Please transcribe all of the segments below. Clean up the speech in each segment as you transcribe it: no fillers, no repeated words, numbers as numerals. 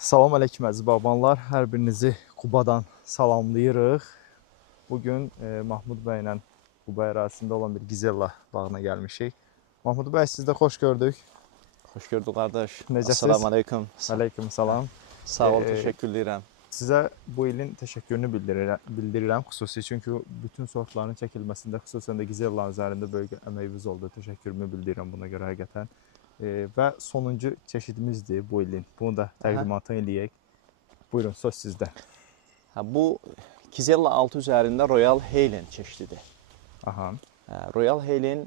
Salam aleyküm əziz bağbanlar. Hər birinizi Qubadan salamlayırıq. Bugün Mahmud bəylə Quba ərazisində olan bir Gizella bağına gəlmişik. Mahmud bəy, siz də xoş gördük. Xoş gördük qardaş. Necəsiz? Assalamu aleyküm. Aleyküm salam. Sağ ol, təşəkkür edirəm. Sizə bu ilin təşəkkürünü bildirirəm xüsusi. Çünki bütün sortların çəkilməsində, xüsusən də Gizella üzərində böyük əməyiniz oldu. Təşəkkürümü bildirirəm buna görə həqiqətən. Və sonuncu çeşidimizdir bu ilin. Bunu da təqdimatını eləyək. Buyurun, söz sizdə. Bu Gizella 6 üzərində Royal Helen çeşididir. Aha. Royal Helen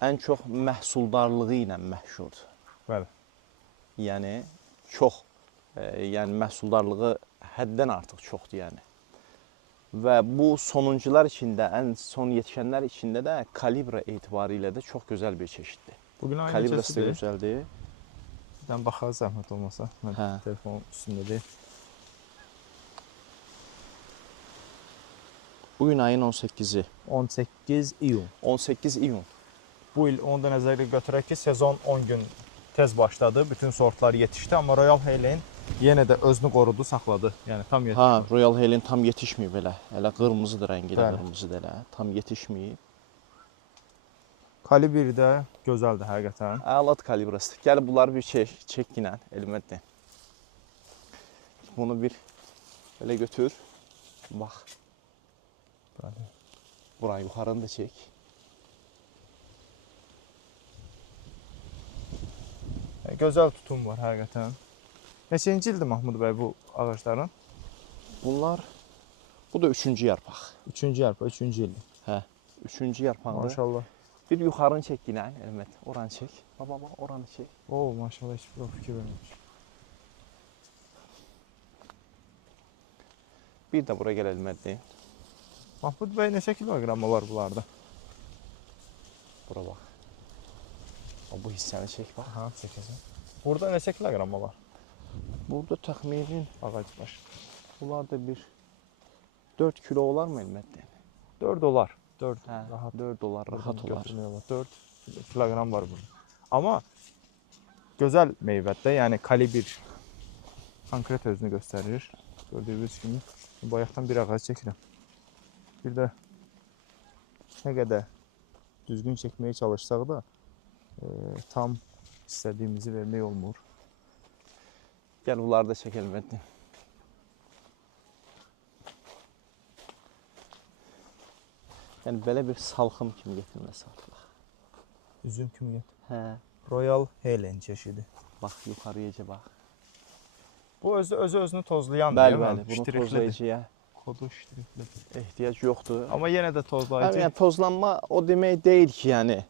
ən çox məhsuldarlığı ilə məşhurdur. Bəli. Yəni çox, yəni məhsuldarlığı həddən artıq çoxdur yəni. Və bu sonuncular içində, ən son yetişənlər içində də kalibra etibarı ilə də çox gözəl bir çeşiddir. Bugün aynı Kalibrası da çeşidir. gözəldir. Birdən baxar zəhmət olmasa. Mən telefonun üstündədir. Bugün ayın 18-i. 18 iyun. 18 iyun. Bu il onu da nəzərə götürək ki, sezon 10 gün tez başladı. Bütün sortlar yetişdi. Amma Royal Helen yenə də özünü qorudu, saxladı. Yəni tam yetişdi. Royal Helen tam yetişməyib elə. Elə qırmızıdır rəngi də, qırmızıdır elə. Tam yetişməyib. Kalibri də gözəldir həqiqətən. Əlat kalibrasıdır. Gəl bunları bir çək ilə Elməddə. Bunu bir belə götür. Bax. Bəli. Burayı yuxarını da çək. Gözəl tutum var həqiqətən. Neçinci ildir Mahmud bəy bu ağacların? Bunlar, bu da 3-cü yarpaq. 3-cü yarpaq, 3-cü ildir. Hə, 3-cü yarpaqdır. Maşallah. Bir yuxarını çək ilə Elməd. Oranı çək. Baba, oranı çək. Oo, maşallah, heç bir fikir verməmiş. Bir də bura gəl Elməddə. Mahmud bəy, neçə kilogramı var bunlarda? Bura bax. Bu hissəni çək, bax. Aha, çəkəcəm. Burada neçə kilogramı var? Burada təxminin Ağac başı. bunlar da bir 4 kilo olar mı Elməddə? 4 olar. 4 Hə, rahat. 4 olar, rahat olar. 4 kilogram var bunun. Amma gözəl meyvədə, yəni kalibr konkret özünü göstərir. Gördüyünüz kimi bayaqdan bir ağac çəkirəm. Bir də nə qədər düzgün çəkməyə çalışsaq da tam istədiyimizi vermək olmur. Gəl bunları da çək Elməddə. Yəni belə bir salxım kimi gətirməsi artıq. Üzüm kimi get. Hə, Royal Helen çeşidi. bax yuxarıya bax. Bu özünü tozlayandır. Bəli, bunu tozlayıcıya Kodu ştrixlidir. ehtiyac yoxdur. Amma yenə də tozlayıcı. Yəni tozlanma o demək deyil ki, yəni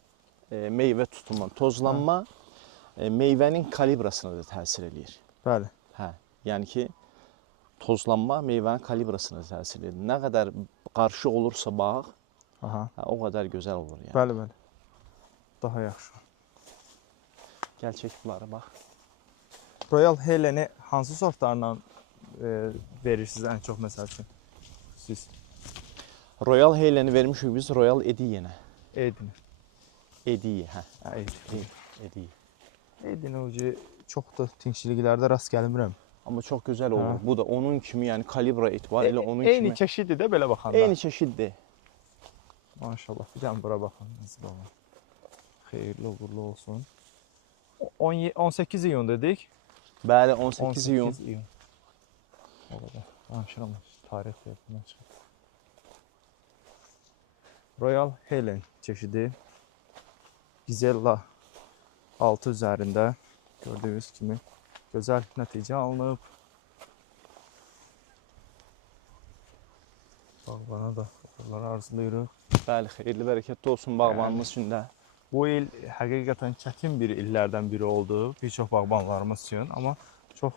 meyvə tutumu. Tozlanma meyvənin kalibrasına da təsir eləyir. Bəli. Hə, yəni ki tozlanma meyvənin kalibrasına da təsir eləyir. Nə qədər qarışıq olursa bağ, Aha. o qədər gözəl olur yəni. Bəli, bəli. Daha yaxşı. Gəl çək bunları bax. Royal Helen'i hansı sortlarla verirsiniz ən çox məsəl üçün? Siz Royal Helen'i vermişik biz Royal Ediyenə. Edin. Ediye, hə. Edin. Edin ucu çox da tinçliklərdə rast gəlmirəm. Amma çox gözəl olur. Bu da onun kimi, yəni kalibra etibarı elə onun kimi. Eyni çeşiddir də belə baxanda. Eyni çeşiddir. Maşallah. Bir dənə bura baxın. Xeyirli uğurlu olsun. 18 iyun dedik. Bəli, 18 iyun. Danışıram, tarix yadımdan çıxır. Royal Helen çeşidi Gizella 6 üzərində gördüyünüz kimi gözəl nəticə alınıb. Bağbana da uğurlar arzulayırıq. Bəli, xeyirli bərəkətli olsun bağbanımız üçün də. Bu il həqiqətən çətin bir illərdən biri oldu bir çox bağbanlarımız üçün, amma çox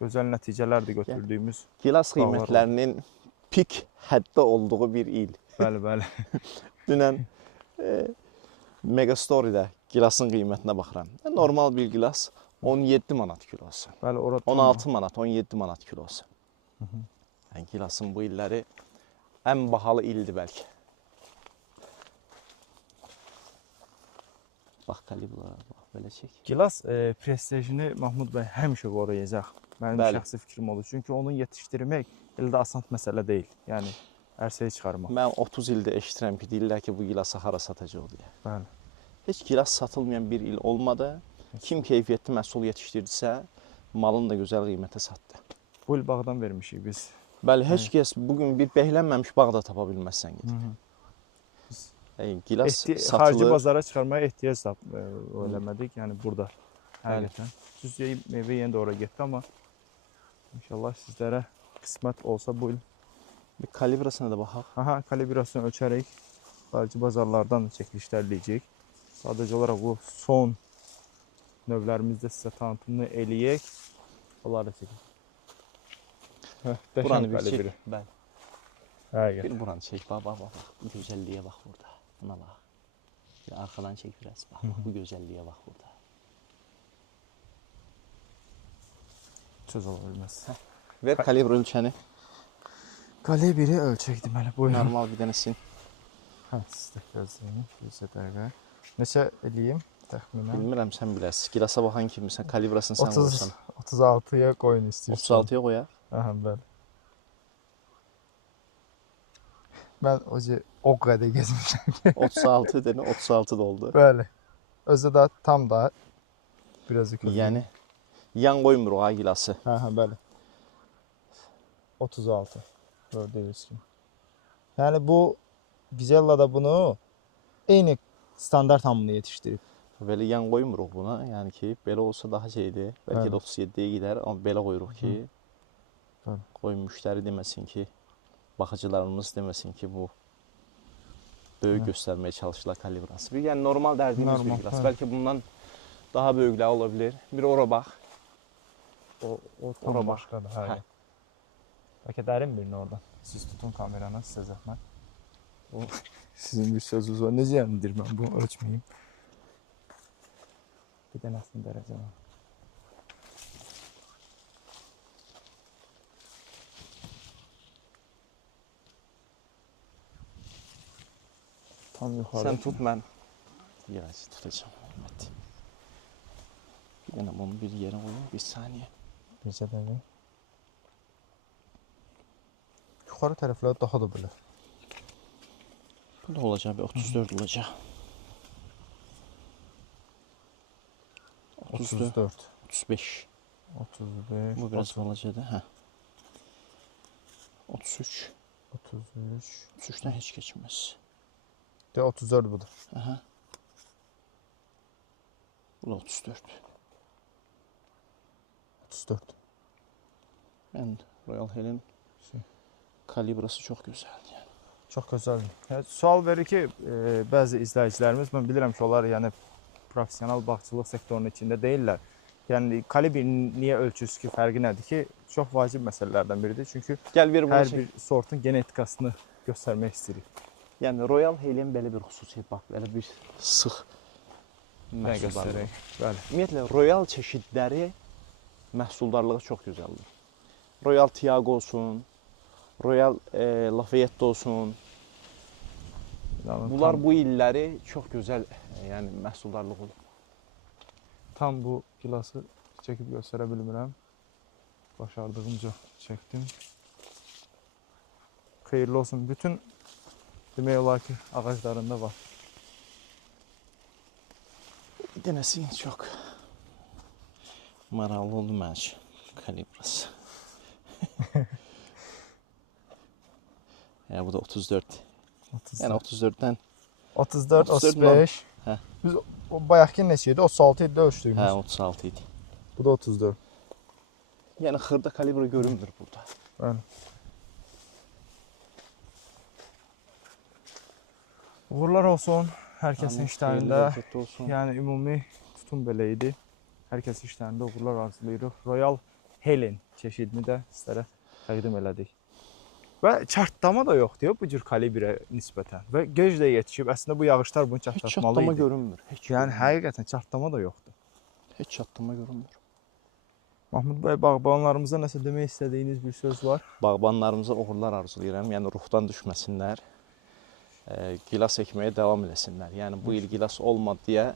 gözəl nəticələr də götürdüyümüz. Gilas qiymətlərinin pik həddə olduğu bir il. Bəli, bəli. Dünən Megastory'də gilasın qiymətinə baxıram. Normal bir gilas 17 manat kilosu. Bəli, orada 16 manat, 17 manat kilosu. Yəni gilasın bu illəri ən bahalı ildir bəlkə. Bax, kaliblara bax. belə çək. Gilas prestijini Mahmud bəy həmişə qoruyacaq. Mənim Bəli. şəxsi fikrim odur. Çünki onu yetişdirmək elə də asan məsələ deyil. Yəni ərsəyə çıxarmaq. Mən 30 ildir eşidirəm ki, deyirlər ki, bu gilası hara satacaq deyə. Bəli. Heç gilas satılmayan bir il olmadı. Kim keyfiyyətli məhsul yetişdirdisə, malını da gözəl qiymətə satdı. Bu il bağdan vermişik biz. Bəli, heç kəs bugün bir bəhlənməmiş bağ da tapa bilməzsən Hı gedib. -hı. Gilas Xarici satılır. bazara çıxarmaya ehtiyac eləmədik. Yəni burada. Həqiqətən. Düzdür, meyvə yenə də ora getdi amma inşallah sizlərə qismət olsa bu il. Bir kalibrasına da baxaq. Aha, kalibrasını ölçərək xarici bazarlardan da çəkilişlər eləyəcək. Sadəcə olaraq bu son növlərimizdə sizə tanıtımını eləyək. Onları da çəkək. Buranı bir çək. Bəli. Həqiqət. Bir buranı çək. Bax, bax, bax. Bu gözəlliyə bax burada. Buna bax. Bir arxadan çək biraz. Bax, bu gözəlliyə bax burada. Söz ola bilməz. Ver kalibr ölçəni. Kalibri ölçək deməli. Buyurun. Normal bir dənəsin. Hə, sizdə gözləyin. Bir dəqiqə. Neçə eləyim təxminən? Bilmirəm, sən bilərsən. Gilasa baxan kimi sən kalibrasını sən vurursan. 36-ya qoyun istəyirsən. 36-ya qoyaq. Aha, bəli. Mən o qədər gezmişəm. 36 dedi, 36 da oldu. Bəli. Özü də tam da biraz yuxarı. Yəni yan qoymuruq ha gilası. Hə, bəli. 36. Gördüyünüz kimi. Yəni bu Gizella da bunu eyni standart hamını yetişdirib. Belə yan qoymuruq buna. Yəni ki, belə olsa daha şeydir. Bəlkə də 37-yə gedər, amma belə qoyuruq ki, qoy müştəri deməsin ki, baxıcılarımız deməsin ki, bu böyük göstərməyə çalışırlar kalibrası. Bir yəni normal dərdiyimiz bir gilas. Bəlkə bundan daha böyükləri ola bilər. Bir ora bax. O tam başqadır. Hə. Bəlkə dərin birini oradan. Siz tutun kameranı, sizə zəhmət. O sizin bir sözünüz var. Necə yərindir mən bunu ölçməyim. Bir dənəsinin dərəcə var. Tam yuxarı. Sən tut, mən biraz tutacağım. Evet. Bir dənə bunu bir yerə qoyum, bir saniyə. Necə dəqiqə? Yuxarı tərəfləri daha da belə. Böyle olacaq, bir 34 olacaq. 34. 35. 35. Bu biraz balacadır, hə. 33. 33. 33'dən heç keçməz. De 34 budur. Aha. Bu da 34. 34. Ben Royal Helen kalibrası çox gözəldir. Yəni. Çox gözəldir. Sual verir ki, bəzi izləyicilərimiz, mən bilirəm ki, onlar yəni professional bağçılıq sektorunun içində deyirlər. Yəni kalibrin niyə ölçüsü ki, fərqi nədir ki? Çox vacib məsələlərdən biridir. Çünki Gəl bir hər bir sortun genetikasını göstərmək istəyirik. Yəni Royal Helen belə bir xüsusiyyət, bax, belə bir sıx məhsuldarlığı. Bəli. Ümumiyyətlə Royal çeşidləri məhsuldarlığı çox gözəldir. Royal Tiago olsun, Royal Lafayette olsun. Bunlar bu illəri çox gözəl, yəni məhsuldarlıq olur. Tam bu gilası çəkib göstərə bilmirəm. Başardığımca çəkdim. Xeyirli olsun. Bütün demək olar ki, ağaclarında var. Bir dənəsi çox maraqlı oldu mənim üçün kalibrası. Yəni bu da 34. Yəni 34-dən 34, 35. Hə. Biz o bayaqki neçə idi? 36 idi ölçdüyümüz. Hə, 36 idi. Bu da 34. Yəni xırda kalibra görünmür burada. Bəli. Uğurlar olsun hər kəsin işlərində. Yəni ümumi tutum belə idi. Hər kəsin işlərində uğurlar arzulayırıq. Royal Helen çeşidini də sizlərə təqdim elədik. Və çartlama da yoxdur bu cür kalibrə nisbətən. Və gec də yetişib. Əslində bu yağışlar bunu çatlatmalı idi. Heç çatlama görünmür. Yəni həqiqətən çatlama da yoxdur. Heç çatlama görünmür. Mahmud bəy, bağbanlarımıza nəsə demək istədiyiniz bir söz var? Bağbanlarımıza uğurlar arzulayıram. Yəni ruhdan düşməsinlər. Gilas ekməyə davam eləsinlər. Yəni bu il gilas olmadı deyə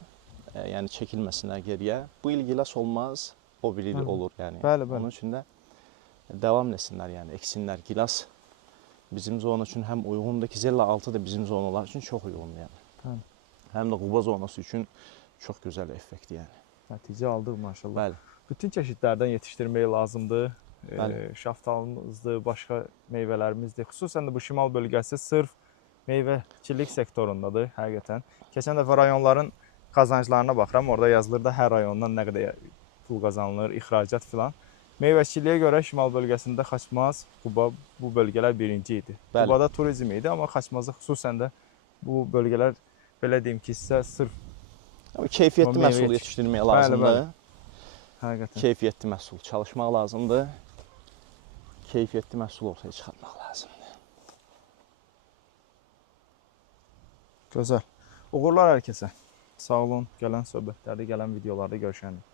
yəni çəkilməsinlər geriyə. Bu il gilas olmaz, o bir il olur yəni. Bəli, bəli. Onun üçün də davam etsinlər, yəni eksinlər. Gilas bizim zona üçün həm uyğundur, Gizella 6 da bizim zonalar üçün çox uyğundur yəni. Bəli. Həm də Quba zonası üçün çox gözəl effektdir yəni. Nəticə aldıq maşallah. Bəli. Bütün çeşidlərdən yetişdirmək lazımdır. Bəli. Şaftalımızdır, başqa meyvələrimizdir. Xüsusən də bu şimal bölgəsi sırf meyvəçilik sektorundadır həqiqətən. Keçən dəfə rayonların qazanclarına baxıram, orada yazılır da hər rayondan nə qədər pul qazanılır, ixracat filan. Meyvəçiliyə görə şimal bölgəsində Xaçmaz, Quba bu bölgələr birinci idi. Bəli. Qubada turizm idi, amma Xaçmazda xüsusən də bu bölgələr belə deyim ki, sizə sırf Amma keyfiyyətli meyvə məhsul yetiş- yetişdirmək lazımdır. bəli. Həqiqətən. Keyfiyyətli məhsul çalışmaq lazımdır. Keyfiyyətli məhsul ortaya çıxartmaq lazımdır. Gözəl. Uğurlar hər kəsə. Sağ olun. Gələn söhbətlərdə, gələn videolarda görüşərik.